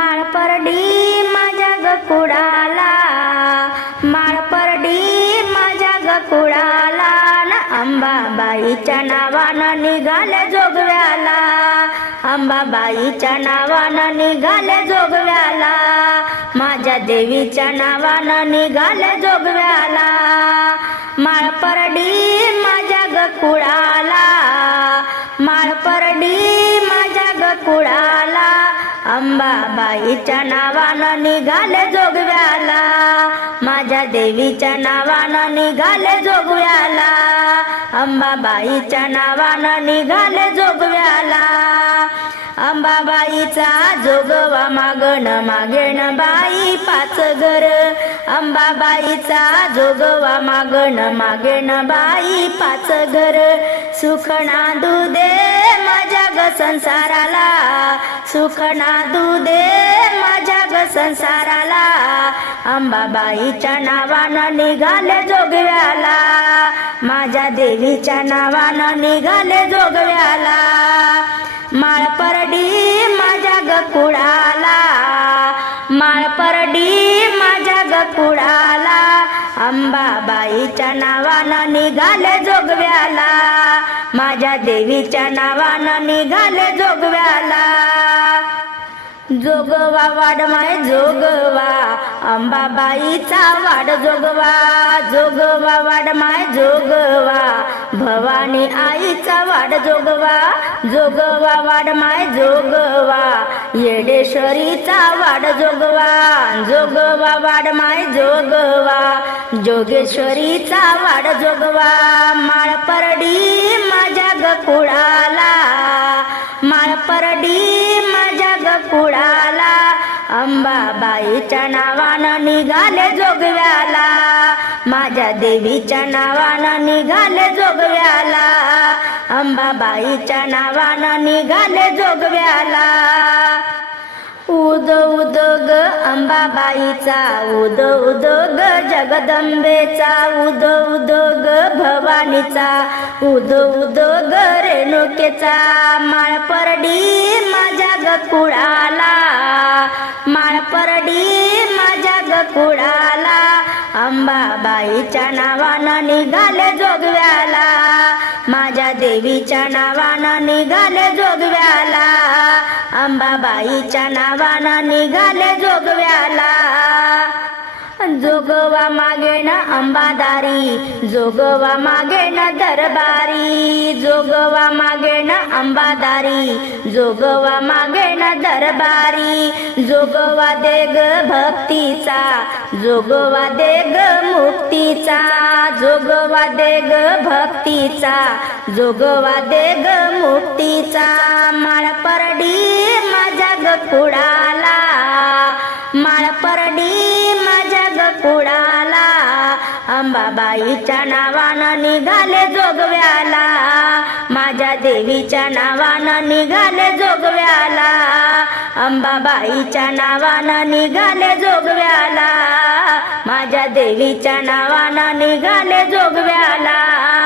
माळ परडी माझ्या गकुडाला माळ परडी माझ्या गकुडाला ना अंबाबाईच्या नावानं निघाले जोगव्याला. अंबाबाईच्या नावानं निघाले जोगव्याला. माझ्या देवीच्या नावानं निघाले जोगव्याला. माळ परडी माझ्या गकुडाला माळ परडी माझ्या गकुडाला अंबाबाईच्या नावानं निघाले जोगव्याला. माझ्या देवीच्या नावानं निघाले जोगव्याला. अंबाबाईच्या नावानं निघाले जोगव्याला. अंबाबाईचा जोगवा मागण मागेण बाई पाच घर. अंबाबाईचा जोगवा मागण मागेण बाई पाच घर. सुखना दुदे संसाराला सुख नांदू दे माझ्या ग संसाराला. अंबाबाईच्या नावानं निघाले जोगव्याला. माझ्या देवीच्या नावानं निघाले जोगव्याला. माळ परडी माझ्या गकुडाला माळ परडी माझ्या गकुडाला अंबाबाईच्या नावानं निघाले जोगव्याला. माझ्या देवीच्या नावानं निघाले जोगव्याला. जोगवा वाड माय जोगवा अंबाबाईचा वाड जोगवा. जोगवा वाड माय जोगवा भवानी आईचा वाड जोगवा. जोगवा वाड माय जोगवा. येडेश्वरीचा वाड जोगवा जोगवा वाड माय जोगवा. जोगेश्वरीचा वाड जोगवा माळ परडी माझ्या गकुळाला माळ परडी माझ्या गकुळाला अंबाबाईच्या नावानं निघाले जोगव्याला. माझ्या देवीच्या नावानं निघाले जोगव्याला. अंबाबाईच्या नावानं निघाले जोगव्याला. उद उद ग अंबाबाईचा उद उद ग जगदंबेचा उद उद ग भवानीचा उद उद ग रेणुकेचा माळ परडी माझ्या गकुळाला माळ परडी माझ्या गकुळाला अंबाबाईच्या नावानं निघाले जोगव्याला. देवीच्या नावानं निघाले जोगव्याला. अंबाबाईच्या नावानं निघाले जोगव्याला. जोगवा मागेन अंबादारी जोगवा ना दरबारी जोगवा मागेन अंबादारी जोगवा ना दरबारी. जोगवा दे ग भक्तीचा जोगवा दे ग मुक्तीचा जोगवा दे ग भक्तीचा जोगवा दे ग मुक्तीचा माळ परडी माझ्या कुडाला. माळ परडी माझ्या कुडाला. अंबाबाईच्या नावानं निघाले जोगव्याला. माझ्या देवीच्या नावानं निघाले जोगव्याला. अंबाबाईच्या नावानं निघाले जोगव्याला. माझ्या देवीच्या नावानं निघाले जोगव्याला.